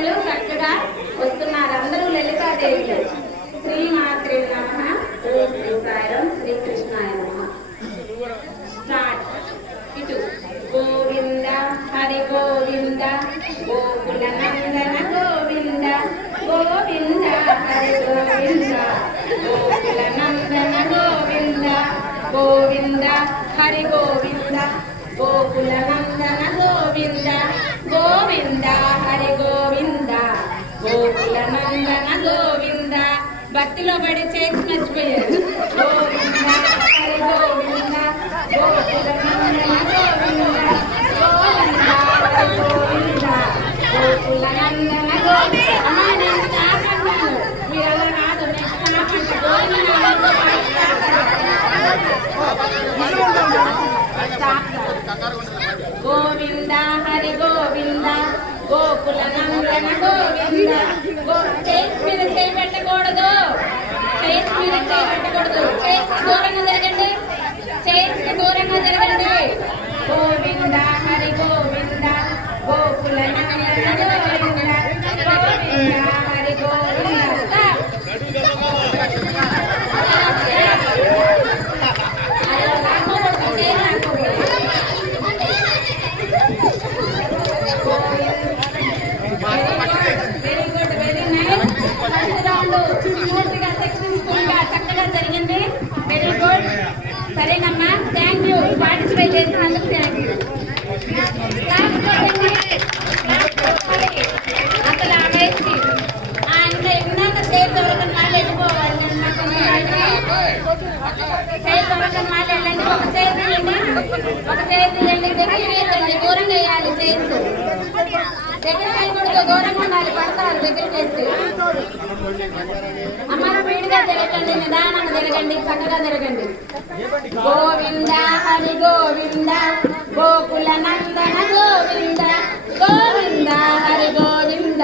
పిల్లలు చక్కగా వస్తున్నారు. అందరూ లలితాదేవి శ్రీమాత్రి నమ. ఓం శ్రీ సాయిరం శ్రీకృష్ణాయ నమ. స్టార్ట్. ఇటు. గోవింద హరి గోవింద గోకుల నందన గోవింద గోవింద హరి గోవింద గోకుల నందన గోవింద గోవింద హరి గోవింద గోకుల నందన గోవింద భక్తిలో పడి చేసి మర్చిపోయారు. గోవింద హరి గోవింద గోకుల నందన గోవింద. గో పెట్టకూడదు. చేతి మీద చేయి పెట్టకూడదు. చేతికి దూరంగా జరగండి చేతికి దూరంగా జరగండి గోవింద హరి గోవింద గోకుల నందన గోవింద గోవింద హరి గోవింద అలా లాక్కోకూడదు, చేయి లాక్కోకూడదు. Very good very nice first round పూర్తిగా సక్సెస్ఫుల్గా చక్కగా జరిగింది వెరీ గుడ్ సరేనమ్మా థ్యాంక్ యూ పార్టిసిపేట్ చేసినందుకు థ్యాంక్ యూ అసలు ఆ వయసుకి ఆయన ఇందాక చేతి దొరకని వాళ్ళు వెళ్ళిపోవాలి నేను నాకు చేతి దొరకని వాళ్ళు వెళ్ళండి ఒక చేతి ఇవ్వండి ఒక చేతి ఇవ్వండి దగ్గర దూరంగా వేయాలి వేయకూడదు దూరంగా ఉండాలి పడతారు దగ్గర వేస్తే అమ్మ స్పీడ్గా తిరగండి నిదానంగా తిరగండి చక్కగా తిరగండి. Govinda Hari Govinda Gokula Nandana Govinda Govinda Hari Govinda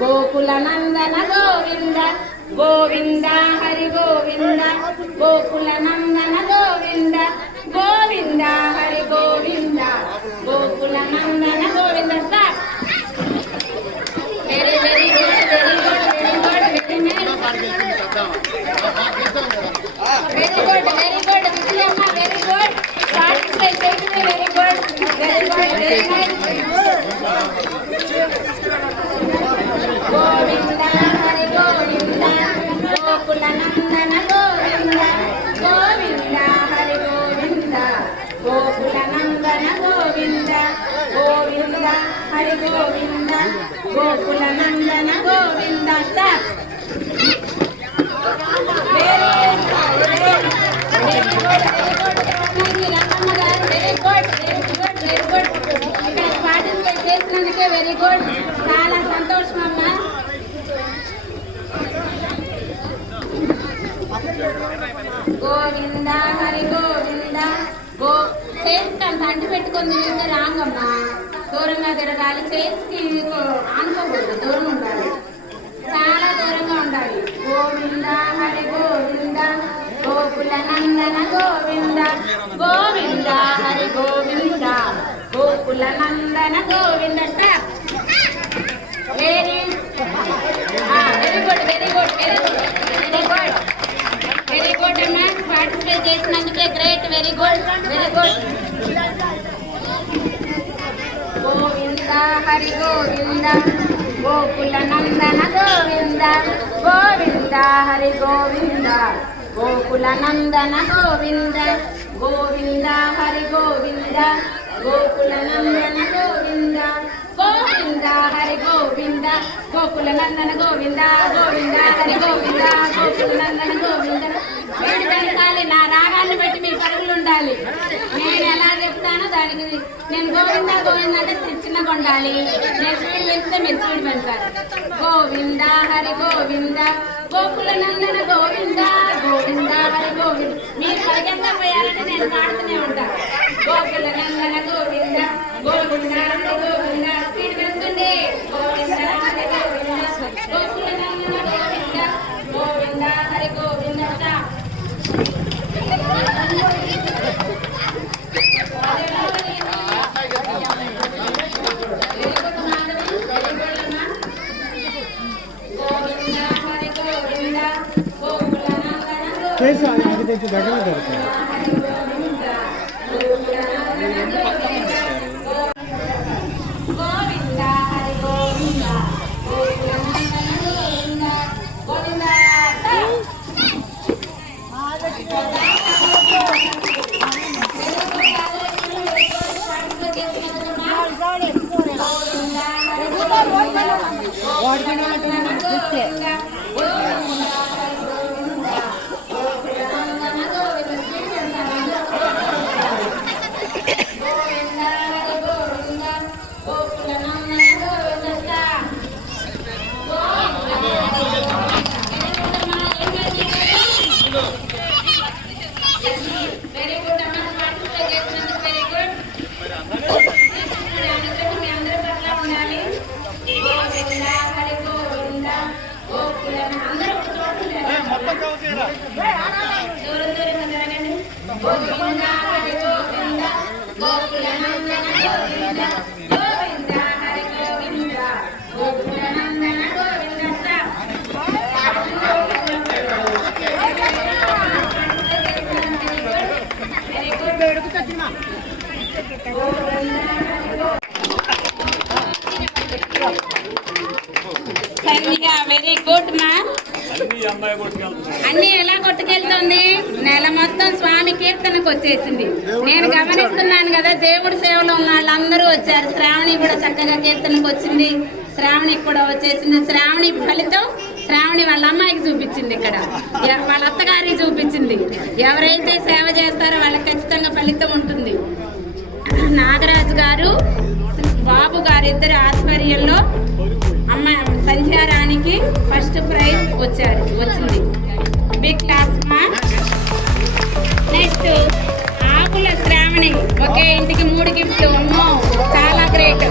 Gokula Nandana Govinda Govinda Hari Govinda Gokula Nandana Govinda Govinda Hari Govinda Gokula Nandana Govinda stop very very good very good very good very nice very good very good Vijayamma very good participate చేసింది very good very good very nice Govinda Hari Govinda Gokula Nandana Govinda Govinda Hari Govinda Gokula Nandana Govinda Govinda Hari Govinda Gokula Nandana Govinda stop చేసినందుకే very good చాలా సంతోషం అమ్మా Govinda Hari Govinda go చేస్తాం తంటి పెట్టుకొని తిరిగితే రాంగమ్మా దూరంగా తిరగాలి చేసి ఆనుకోకూడదు దూరం ఉండాలి చాలా దూరంగా ఉండాలి Govinda Hari Govinda. Gokula Nandana Govinda Govinda Hari Govinda. Gokula Nandana Govinda very very good very good very good very good very good అమ్మా participate చేసినందుకే great very good very good Govinda Hari Govinda. Gokula Nandana Govinda. Govinda Hari Govinda. Gokula Nandana Govinda Govinda Hari Govinda Gokulanandana Govinda Govinda Hari Govinda Gokula Nandana Govinda Govinda Hari Govinda Gokula Nandana Govinda. వీడి పెంచాలి నా రాగాన్ని బట్టి మీ పరుగులు ఉండాలి. నేను ఎలా చెప్తానో దానికి నేను గోవింద గోవింద అంటే చిన్నగా ఉండాలి నేను స్పీడ్ పెంచితే మీరు స్పీడ్ పెంచాలి. గోవింద హరి గోవింద గోకుల నందన గోవింద గోవింద గోవింద. మీరు పరిగెత్తం పోయారంటే నేను పాడుతూనే ఉంటా గోకుల నందన గోవింద గోవింద హరి గోవింద స్పీడ్ పెంచండి గోవింద హరి గోవింద గోకుల నందన గోవింద గోవింద హరి గోవింద స్టాప్ చేసి అది తెచ్చి దగ్గర దొరుకుతుంది గోవింద హరి గోవింద గోవింద గోవింద వెరీ గుడ్ అమ్మ పార్టిసిపేట్ చేసినందుకు వెరీ గుడ్ మీ అందరి పట్ల ఉండాలి గోవింద హరి గోవింద గోకుల అందరూ ఒక చోట ఉండాలి. దూరం దూరం ఉండాలండి. Govinda Hari Govinda Gokula Nandana Govinda Govinda Hari Govinda Gokula Nandana Govinda stop. Sandhya very good మా అన్ని ఎలా కొట్టుకెళ్తుంది? నెల మొత్తం స్వామి కీర్తనకు వచ్చేసింది. నేను గమనిస్తున్నాను కదా దేవుడి సేవలో ఉన్న వాళ్ళందరూ వచ్చారు. శ్రావణి కూడా చక్కగా కీర్తనకు వచ్చింది. శ్రావణికి కూడా వచ్చేసింది. శ్రావణి ఫలితం శ్రావణి వాళ్ళ అమ్మాయికి చూపించింది ఇక్కడ. వాళ్ళ అత్తగారికి చూపించింది. ఎవరైతే సేవ చేస్తారో వాళ్ళకి ఖచ్చితంగా ఫలితం ఉంటుంది. నాగరాజు గారు బాబు గారు ఇద్దరు ఆధ్వర్యంలో అమ్మాయి సంధ్యారాణికి ఫస్ట్ ప్రైజ్ వచ్చారు. వచ్చింది. బిగ్ క్లాస్ మా నెక్స్ట్ ఆకుల శ్రావణి. ఒకే ఇంటికి మూడు గిఫ్ట్లు. చాలా గ్రేట్.